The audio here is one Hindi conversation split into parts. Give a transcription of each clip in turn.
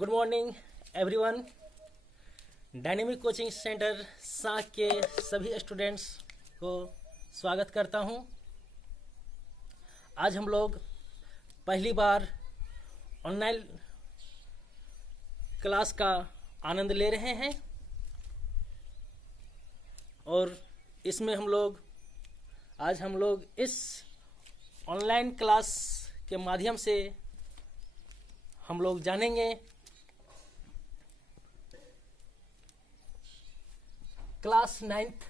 Good morning everyone. Dynamic coaching centre साक के सभी स्टूडेंट्स को स्वागत करता हूं। आज हम लोग पहली बार ऑनलाइन क्लास का आनंद ले रहे हैं और इसमें आज हम लोग इस ऑनलाइन क्लास के माध्यम से हम लोग जानेंगे क्लास नाइन्थ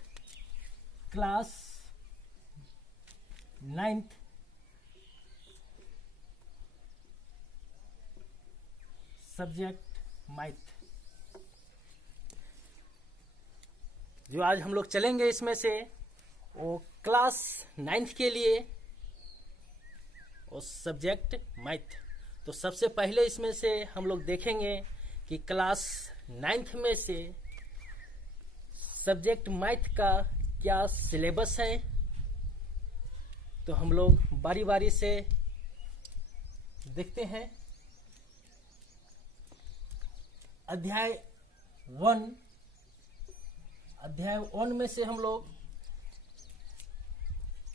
सब्जेक्ट मैथ। जो आज हम लोग चलेंगे इसमें से वो क्लास 9th के लिए वो सब्जेक्ट मैथ। तो सबसे पहले इसमें से हम लोग देखेंगे कि क्लास 9th में से सब्जेक्ट मैथ का क्या सिलेबस है। तो हम लोग बारी बारी से देखते हैं। अध्याय 1 में से हम लोग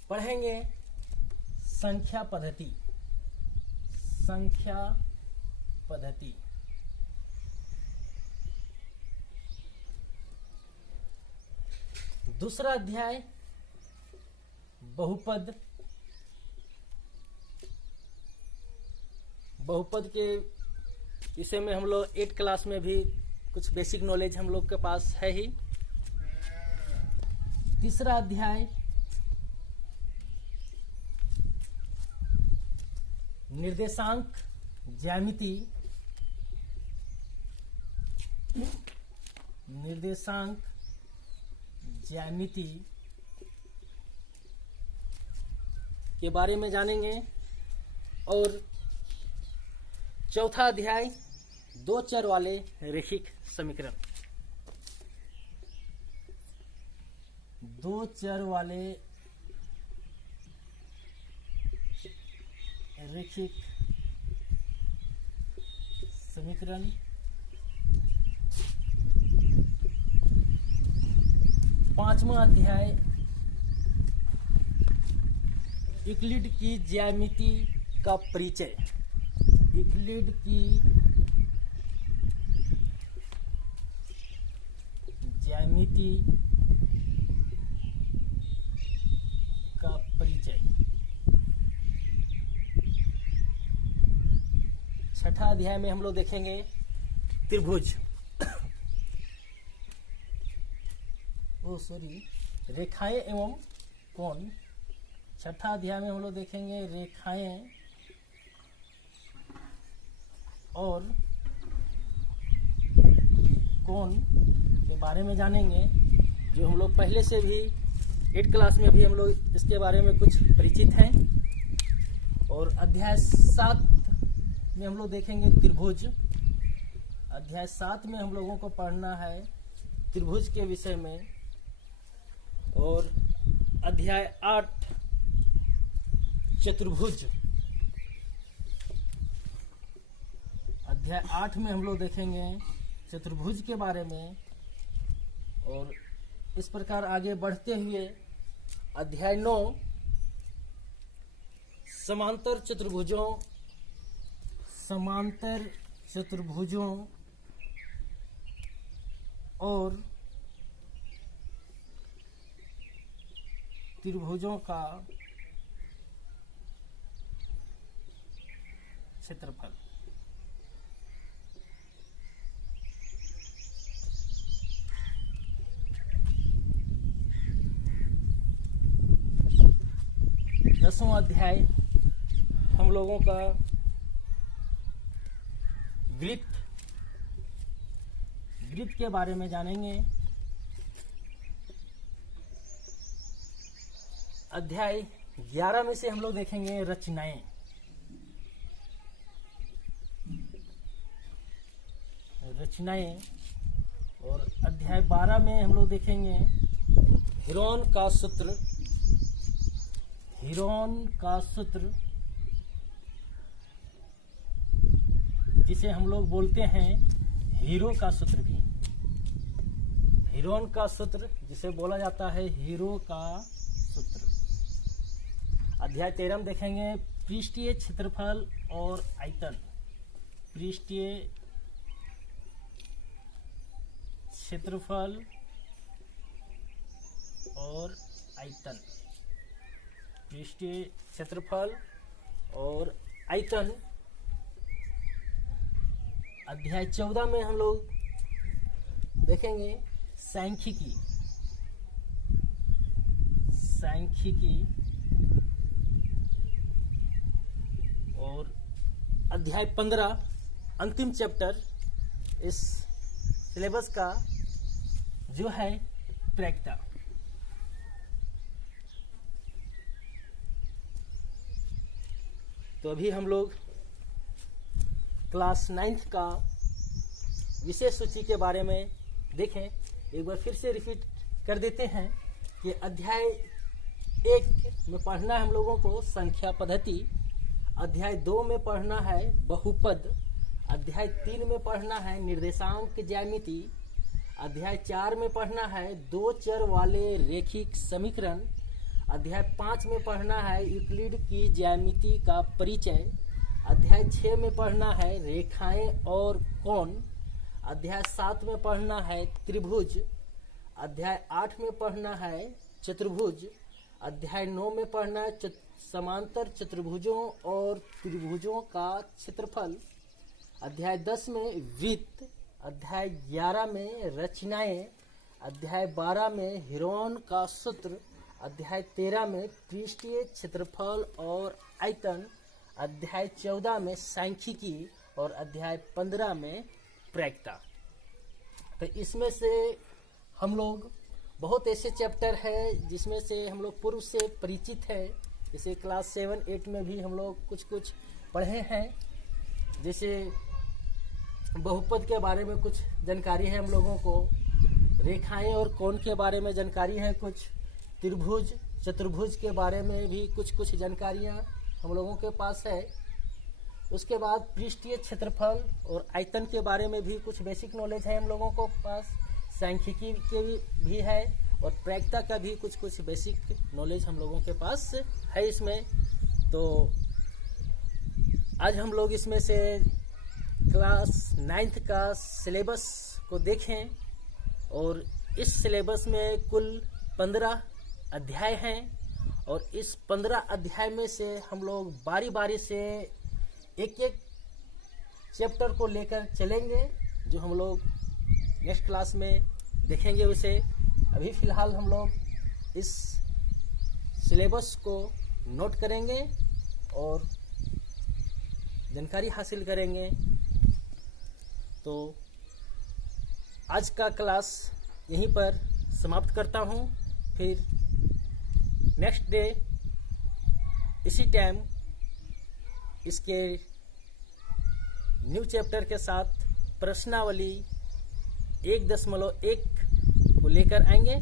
पढ़ेंगे संख्या पद्धति। दूसरा अध्याय बहुपद के विषय में हम लोग 8th क्लास में भी कुछ बेसिक नॉलेज हम लोग के पास है ही। तीसरा अध्याय निर्देशांक ज्यामिति के बारे में जानेंगे। और चौथा अध्याय 2 चर वाले रैखिक समीकरण। 2 चर वाले रैखिक समीकरण। पांचवा अध्याय यूक्लिड की ज्यामिति का परिचय। छठा अध्याय में हम लोग देखेंगे त्रिभुज रेखाएं एवं कोण। छठा अध्याय में हम लोग देखेंगे रेखाएं और कोण के बारे में जानेंगे। जो हम लोग पहले से भी 8th क्लास में भी हम लोग इसके बारे में कुछ परिचित हैं। और अध्याय 7 में हम लोग देखेंगे त्रिभुज। अध्याय 7 में हम लोगों को पढ़ना है त्रिभुज के विषय में। और अध्याय 8 चतुर्भुज। अध्याय 8 में हम लोग देखेंगे चतुर्भुज के बारे में। और इस प्रकार आगे बढ़ते हुए अध्याय 9 समांतर चतुर्भुजों और त्रिभुजों का क्षेत्रफल। दसवां अध्याय हम लोगों का वृत्त के बारे में जानेंगे। अध्याय 11 में से हम लोग देखेंगे रचनाएं। और अध्याय 12 में हम लोग देखेंगे हीरोन का सूत्र जिसे हम लोग बोलते हैं हीरो का सूत्र भी, हीरोन का सूत्र जिसे बोला जाता है हीरो का सूत्र। अध्याय 13 में देखेंगे पृष्ठीय क्षेत्रफल और आयतन, पृष्ठीय क्षेत्रफल और आयतन, पृष्ठीय क्षेत्रफल और आयतन। अध्याय 14 में हम लोग देखेंगे सांख्यिकी, सांख्यिकी। और अध्याय 15 अंतिम चैप्टर इस सिलेबस का जो है प्रायिकता। तो अभी हम लोग क्लास 9th का विषय सूची के बारे में देखें। एक बार फिर से रिपीट कर देते हैं कि अध्याय 1 में पढ़ना है हम लोगों को संख्या पद्धति, अध्याय 2 में पढ़ना है बहुपद, अध्याय 3 में पढ़ना है निर्देशांक ज्यामिति, अध्याय 4 में पढ़ना है दो चर वाले रेखिक समीकरण, अध्याय 5 में पढ़ना है यूक्लिड की ज्यामिति का परिचय, अध्याय 6 में पढ़ना है रेखाएं और कोण, अध्याय 7 में पढ़ना है त्रिभुज, अध्याय 8 में पढ़ना है चतुर्भुज, अध्याय 9 में पढ़ना है समांतर चतुर्भुजों और त्रिभुजों का क्षेत्रफल, अध्याय 10 में वृत्त, अध्याय 11 में रचनाएं, अध्याय 12 में हीरोन का सूत्र, अध्याय 13 में पृष्ठीय क्षेत्रफल और आयतन, अध्याय 14 में सांख्यिकी और अध्याय 15 में प्रायिकता। तो इसमें से हम लोग बहुत ऐसे चैप्टर है जिसमें से हम लोग पूर्व से परिचित है, जैसे क्लास 7, 8 में भी हम लोग कुछ पढ़े हैं। जैसे बहुपद के बारे में कुछ जानकारी है हम लोगों को, रेखाएं और कोण के बारे में जानकारी है कुछ, त्रिभुज चतुर्भुज के बारे में भी कुछ जानकारियां हम लोगों के पास है। उसके बाद पृष्ठीय क्षेत्रफल और आयतन के बारे में भी कुछ बेसिक नॉलेज है हम लोगों को पास, सांख्यिकी के भी है और प्रायिकता का भी कुछ बेसिक नॉलेज हम लोगों के पास है इसमें। तो आज हम लोग इसमें से क्लास 9th का सिलेबस को देखें और इस सिलेबस में कुल 15 अध्याय हैं और इस 15 अध्याय में से हम लोग बारी बारी से एक चैप्टर को लेकर चलेंगे, जो हम लोग नेक्स्ट क्लास में देखेंगे उसे। अभी फ़िलहाल हम लोग इस सिलेबस को नोट करेंगे और जानकारी हासिल करेंगे। तो आज का क्लास यहीं पर समाप्त करता हूँ। फिर नेक्स्ट डे इसी टाइम इसके न्यू चैप्टर के साथ प्रश्नावली 1.1 को लेकर आएंगे।